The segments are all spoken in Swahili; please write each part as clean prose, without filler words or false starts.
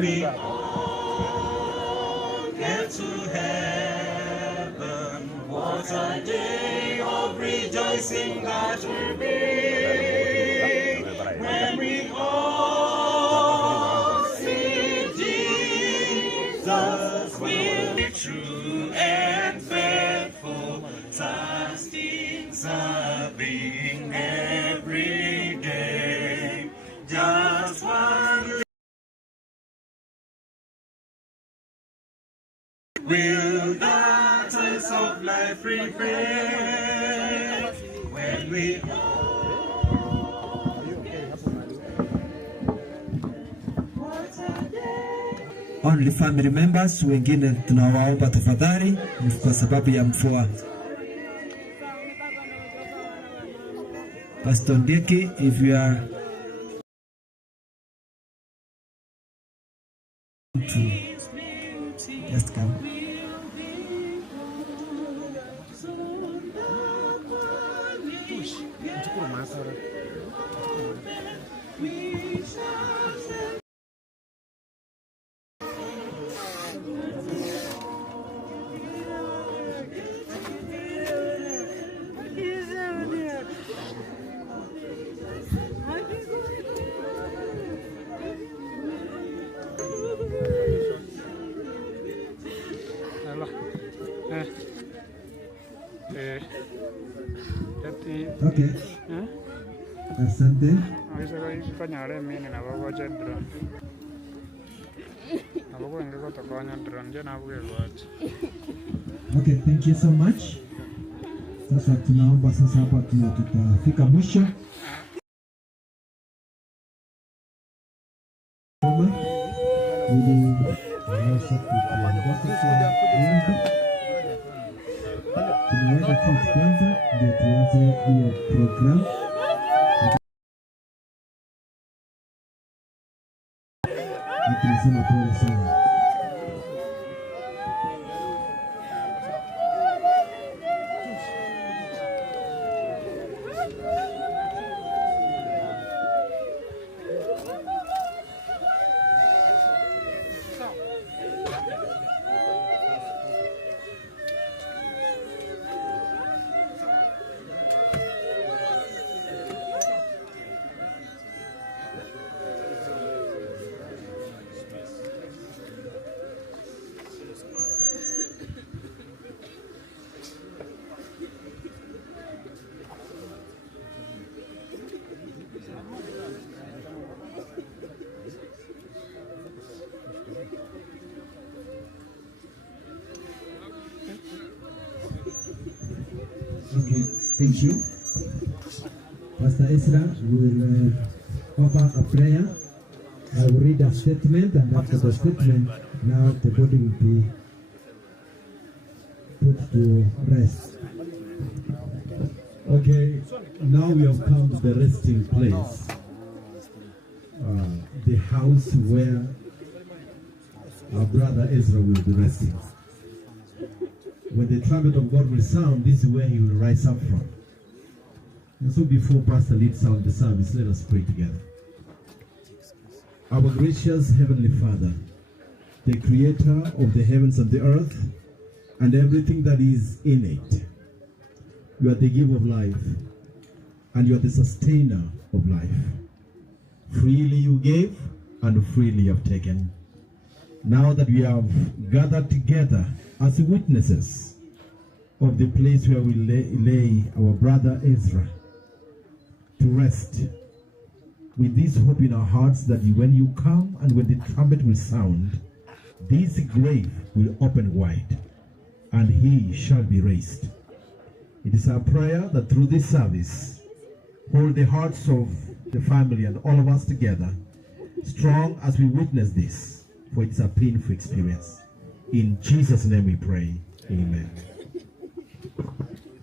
we all get to heaven. What a day of rejoicing that will be when we all see Jesus will be true and faithful, trusting, serving every day. Just one will the taste of life refresh when we only family members, wengine tunawaomba tafadhali kwa sababu ya mvua. Pastor Ndeki, if you are to just come. Okay. Asante. Okay, thank you so much. Sasa tunaomba sasa hapa tutafika mwisho. Tunaweza kwanza ndio tuanze hiyo program. Tunasema pole sana. Okay, thank you. Pastor Ezra will offer a prayer. I will read a statement, and after the statement, now the body will be put to rest. Okay, now we have come to the resting place, the house where our brother Ezra will be resting. When the trumpet of God will sound, this is where he will rise up from. And so before Pastor leads out the service, let us pray together. Our gracious Heavenly Father, the creator of the heavens and the earth, and everything that is in it, you are the giver of life, and you are the sustainer of life. Freely you gave, and freely you have taken. Now that we have gathered together as witnesses of the place where we lay our brother Ezra to rest, with this hope in our hearts that when you come and when the trumpet will sound, this grave will open wide and he shall be raised. It is our prayer that through this service, hold the hearts of the family and all of us together, strong as we witness this, for it's a painful experience. In Jesus' name we pray. Amen.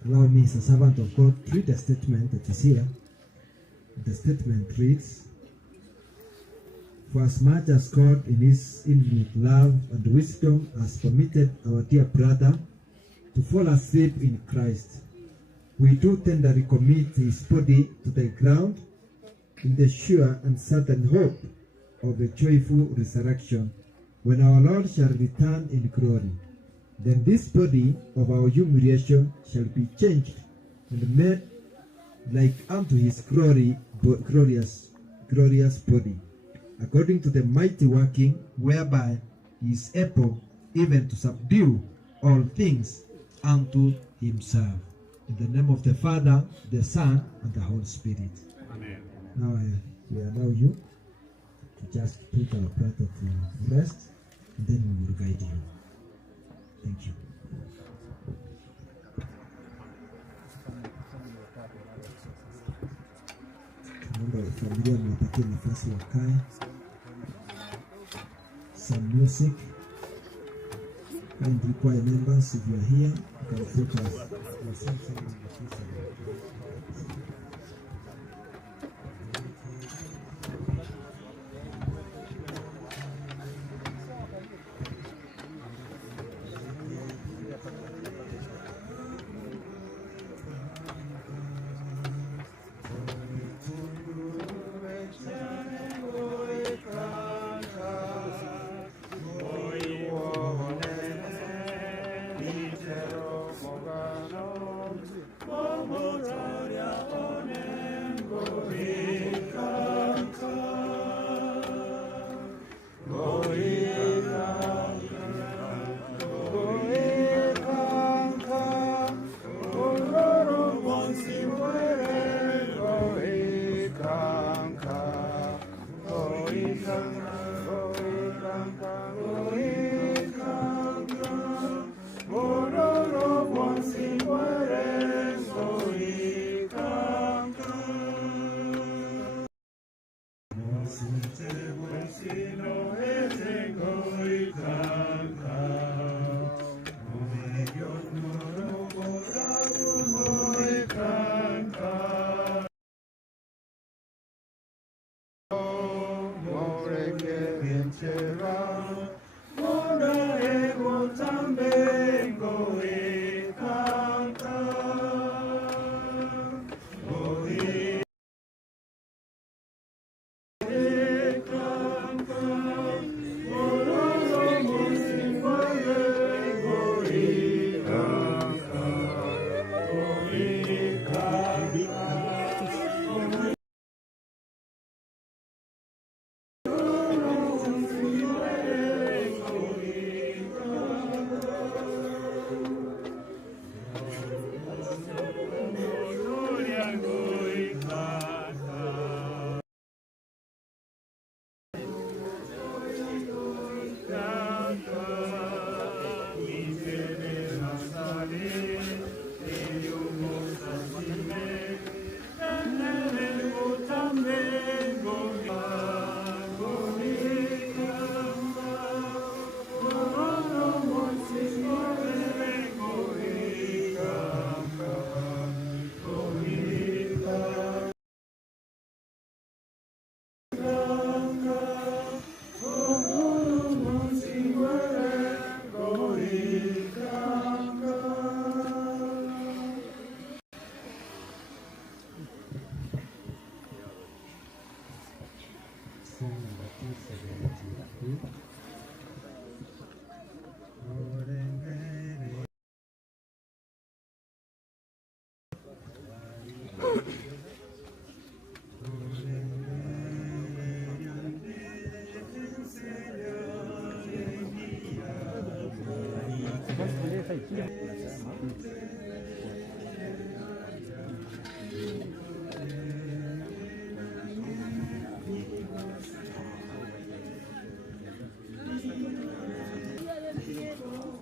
Allow me, as a servant of God, to read a statement that is here. The statement reads, "For as much as God in his infinite love and wisdom has permitted our dear brother to fall asleep in Christ, we do tenderly commit his body to the ground in the sure and certain hope of a joyful resurrection, when our Lord shall return in glory. Then this body of our humiliation shall be changed and made like unto his glorious body, according to the mighty working whereby he is able even to subdue all things unto himself. In the name of the Father, the Son, and the Holy Spirit. Amen. Now we allow you to just put our prayer to rest, and then we will guide you. Thank you. Naomba familia mwapatie nafasi wakae. Some music. Kindly choir members, if you are here, you can put yourself in the system.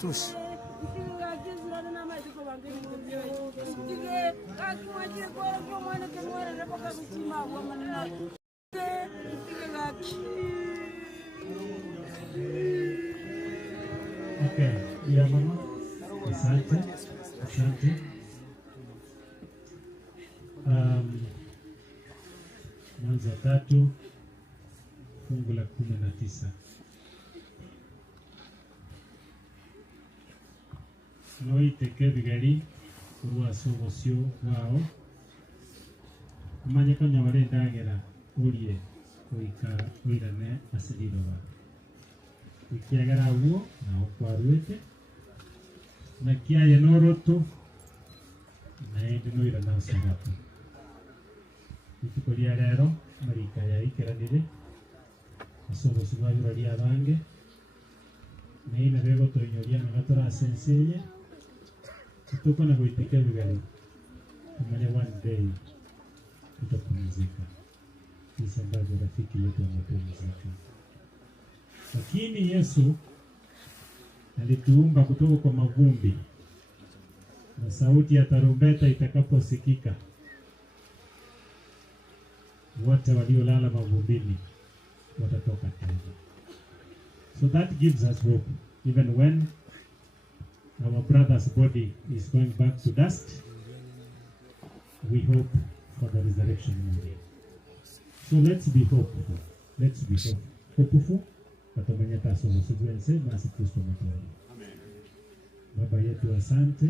Tush. Okay, ya mama, asante, asante. Mwanzo 3 fungu la 19. Noiteke bigari kurwa sogosio wao amanye kanya barendagera urie uirane asiliroga ikiagera guo na okwarwete na kiaye noroto na ende no irana usagato itukoria rero marika ya ikeranire asobo subabirori abange na ina rego toinyoria na gatora senseye tuko na goiteka bigari tumanya one day tutapumzika jinsi ambavyo rafiki yetu amepumzika. Lakini Yesu alituumba kutoka kwa mavumbi, na sauti ya tarumbeta itakaposikika, wote waliolala mavumbini watatoka tena. So that gives us hope, even when our brother's body is going back to dust, we hope for the resurrection morning. So let's be hopeful. Let's be hopeful. Katomanya taso msuwense basi Kristo mtawala. Baba yetu asante.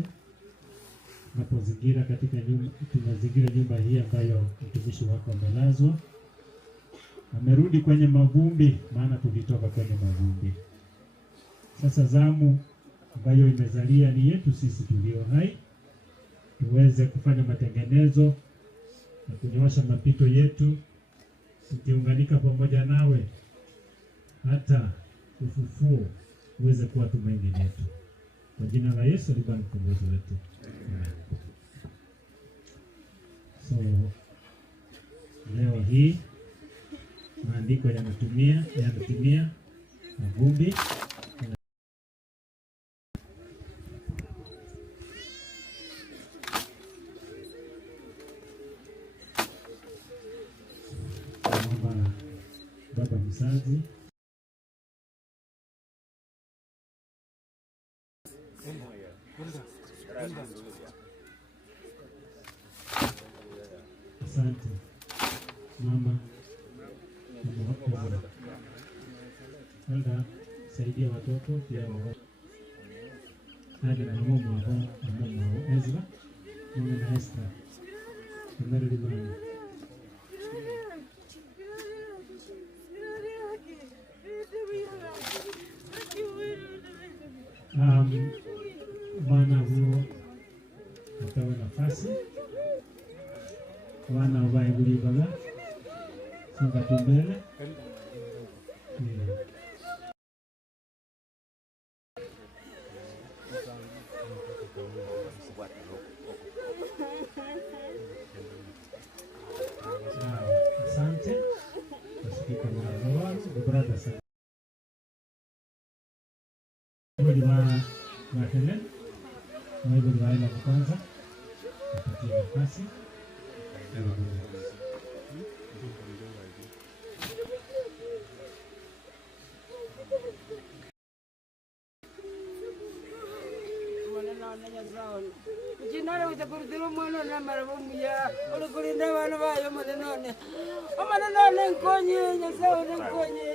Tunapozingira katika nyumba, tunazingira nyumba hii ambayo mtumishi wako amelazwa. Amerudi kwenye mavumbi, maana tulitoka kwenye mavumbi. Sasa zamu ambayo imezalia ni yetu sisi tulio hai, tuweze kufanya matengenezo na kunyoosha mapito yetu, tukiunganika pamoja nawe, hata ufufuo uweze kuwa tumaini letu. Kwa jina la Yesu aliye mkombozi wetu. Amen. So leo hii maandiko yanatumia mavumbi baba mzazi asante mama Elda saidia watoto pia hadi na mama Ezra mama na Esther Mary Limani wana huo atawe nafasi wana waibuli bala songa tumbele asante kusikika mwana brother sana wa Helen na wa kwanza kupatia nafasi Jinara utakurudiro mwana na marabumiya ulukulinda wana bayo manenone amanenone nkonye nyasawo nkonye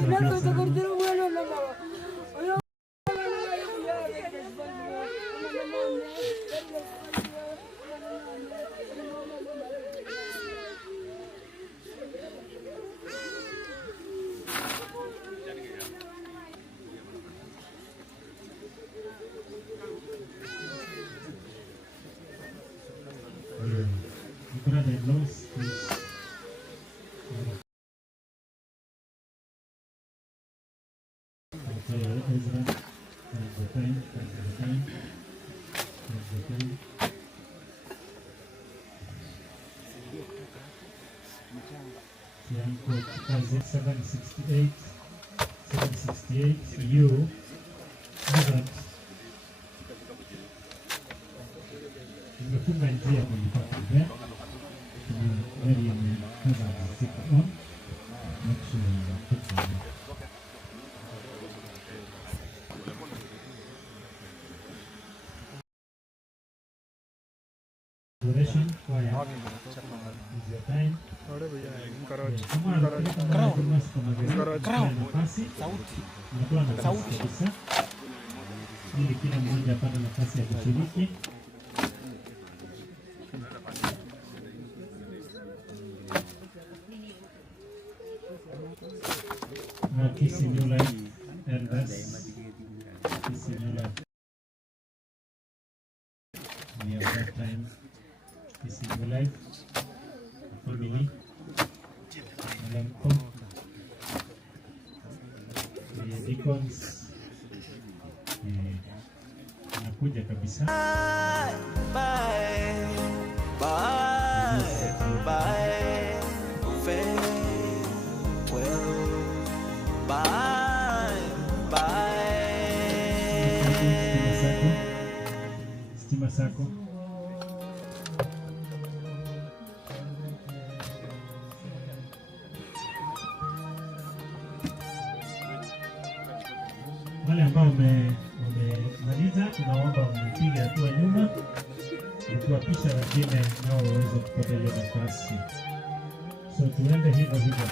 jinara utakurudiro mwana na marabumiya Ezra 768 you Hazard imefunga njia kulipata mbele gari ya Hazard ziko on make sure you put them on. Duration choir is your time. Sauti kabisa ili kila mmoja apate nafasi ya kushiriki. Kissing New Life elders. Kissing New Life. We have that time. Kissing New Life. Family. Malamko. Deacons. Nakuja kabisa. Bye, bye, bye, farewell, bye, bye. Stima Sako. Wale ambao wamemaliza, tunaomba mpige hatua nyuma ukiwapisha wengine nao waweze kupata hiyo nafasi. So tuende hivyo hivyo.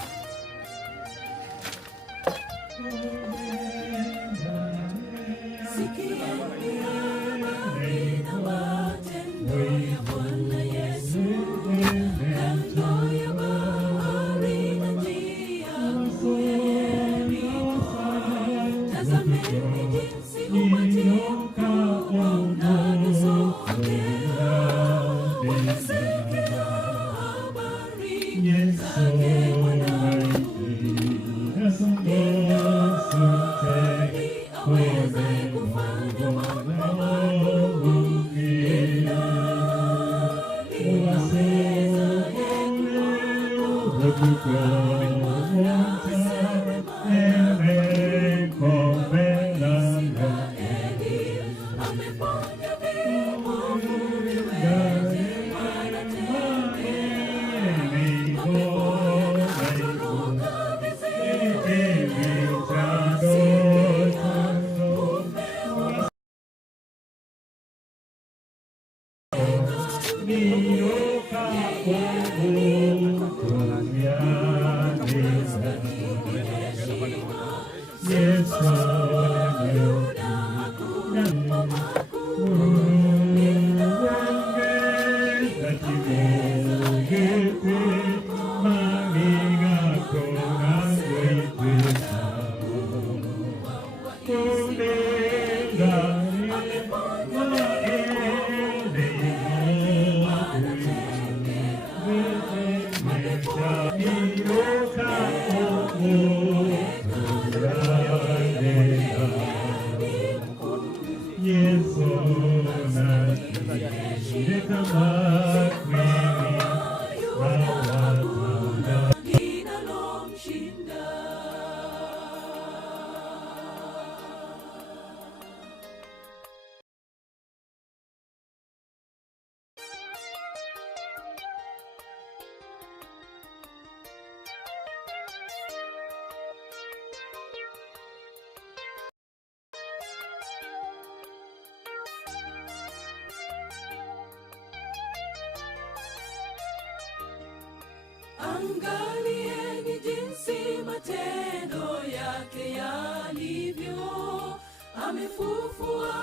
Angalieni jinsi matendo yake yalivyo, amefufua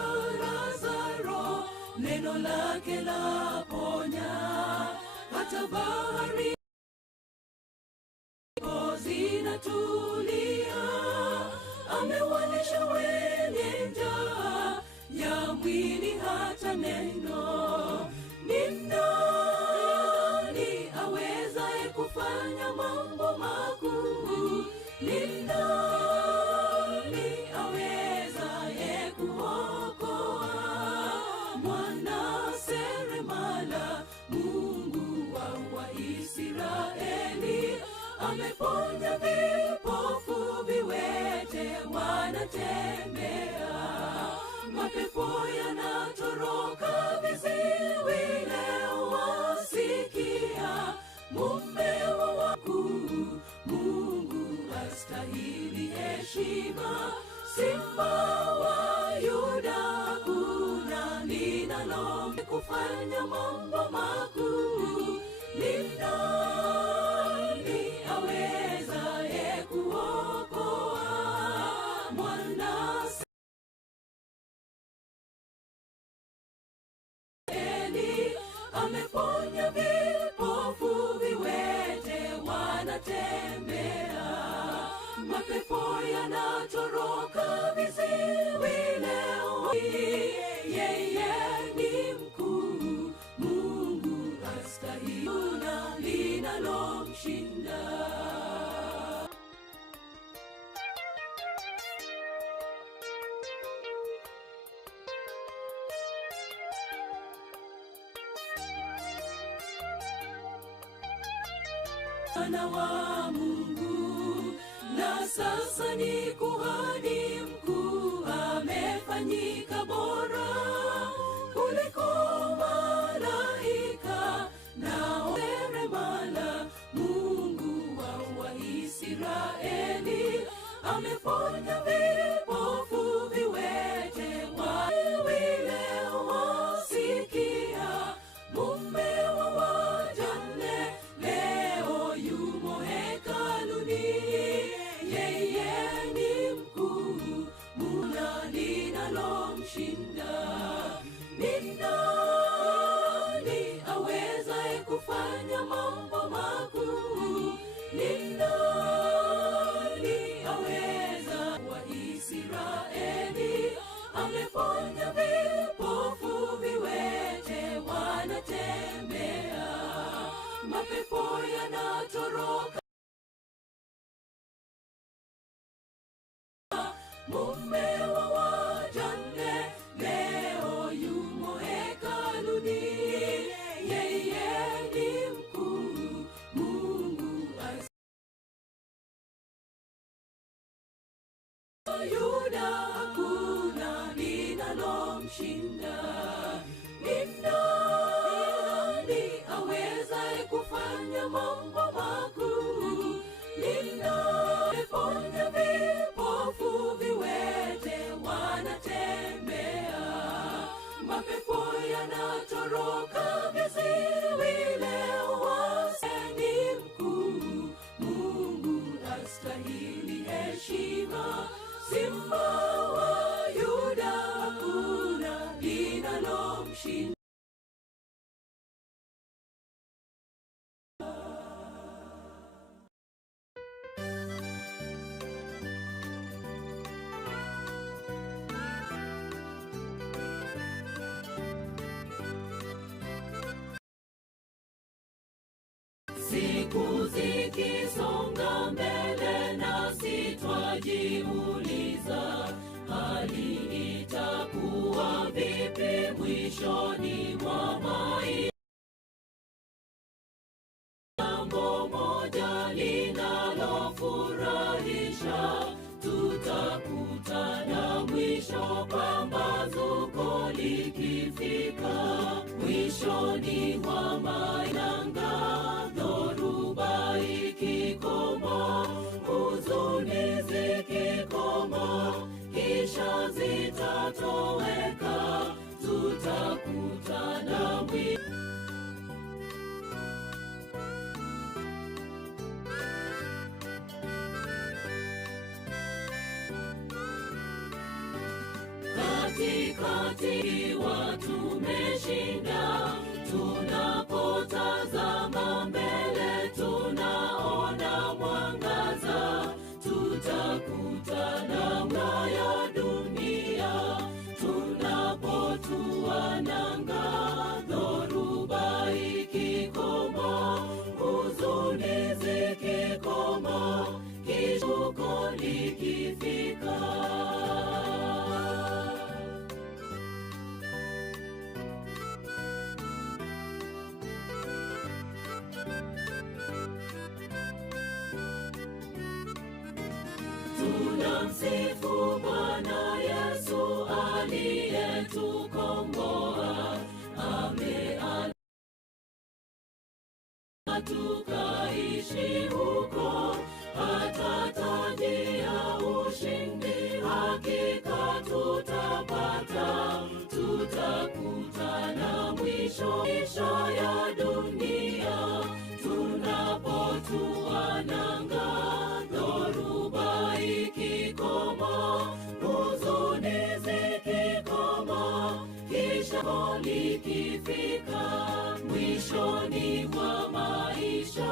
Lazaro, neno lake la ponya, hata bahari zinatulia, amewalisha wenye njaa ya mwili hata neno. Ni nani awezaye kufanya mambo makuu? Ni nani awezaye kuokoa? Mwana seremala, Mungu wa Waisraeli, ameponya vipofu, viwete wanatembea, mapepo yanatoroka, viziwi leo wasikia. Mume wa wakuu, Mungu astahili heshima, Simba wa Yuda, kuna linalo kufanya mambo makuu. Ni nani awezaye kuokoa? Mwana ameponya vipofu, viwete wanatembea, mapepo yanatoroka viziwi leo. Yeye ni mkuu, Mungu astahili, hakuna linalomshinda. Mwana wa Mungu na sasa ni kuhani mkuu, amefanyika bora kuliko malaika na seremala. Mungu wa Israeli ameponya vipofu, viwete, wawile wasikia. Mume wa wajane leo yumo hekaluni. Yeye ni mkuu, muna linalomshinda. Ni nani awezaye kufanya mambo makuu? Ni nani aweza? Wa Israeli ameponya vipofu, viwete wanatembea, mapepo yanatoroka. Mume wa wajane leo yumo hekaluni. Yeye ni mkuu, Mungu Yuda hakuna linalomshinda. Ni nani awezaye kufanya mambo makuu? Ni nani ponya vipofu, viwete wanatembea, mapepo yanatoroka viziwi leo. Ni mkuu, Mungu astahili heshima. Simba wa Yuda hakuna linalomshinda. Siku zikisonga mbele nasi twajiuliza, hali itakuwa vipi mwishoni mwa maisha? Jambo moja linalofurahisha, tutakutana mwisho, pambazuko likifika. Mwishoni mwa maisha, dhoruba ikikoma, huzuni zikikoma, kisha zitatoweka, tutakutana mwisho. Katikati tumeshinda, tunapotazama mbele tunaona mwangaza, tutakutana na ya dunia, tunapotua nanga. Dhoruba ikikoma, huzuni zikikoma, kishuko likifika. Tunamsifu Bwana Yesu aliyetukomboa, tukaishi huko hata taji ya ushindi. Hakika tutapata, tutakutana mwisho ya dunia, tunapotua nanga. Dhoruba ikikoma, huzuni zikikoma, kisha likifika. Mwishoni mwa maisha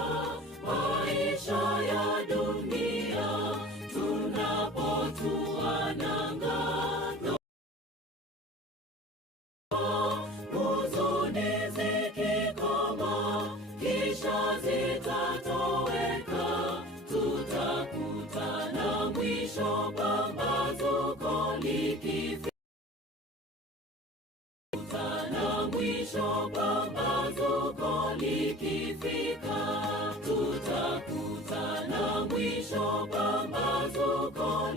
ya dunia,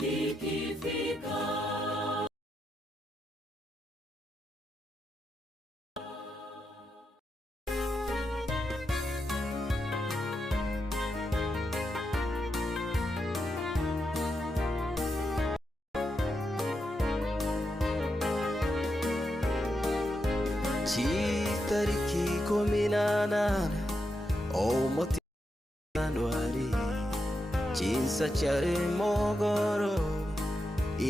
likifika. Tariki 18 omwezi Januari chinsa chare mogoro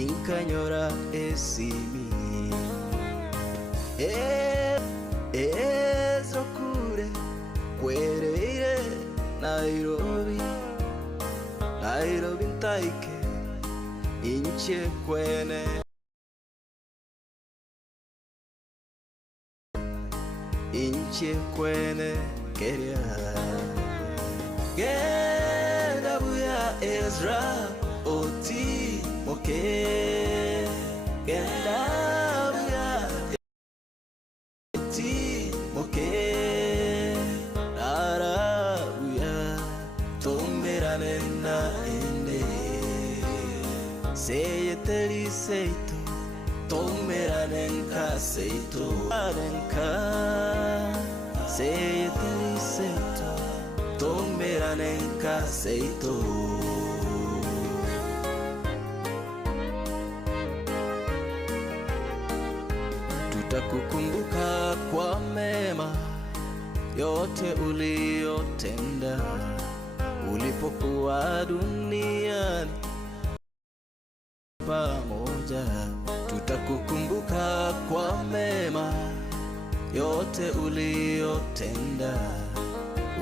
inkanyora esimi ezokure kwereire Nairobi ntaike inche kwene inche kwene keria genda buya Ezra oti moke genda buya oti moke ara buya tomberane na ende seyeteli seito tomberane nka seito arenka seyeteli seito tomberane nka seito. Tutakukumbuka kwa mema yote uliyotenda ulipokuwa duniani pamoja. Tutakukumbuka kwa mema yote uliyotenda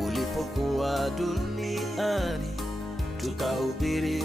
ulipokuwa duniani tukahubiri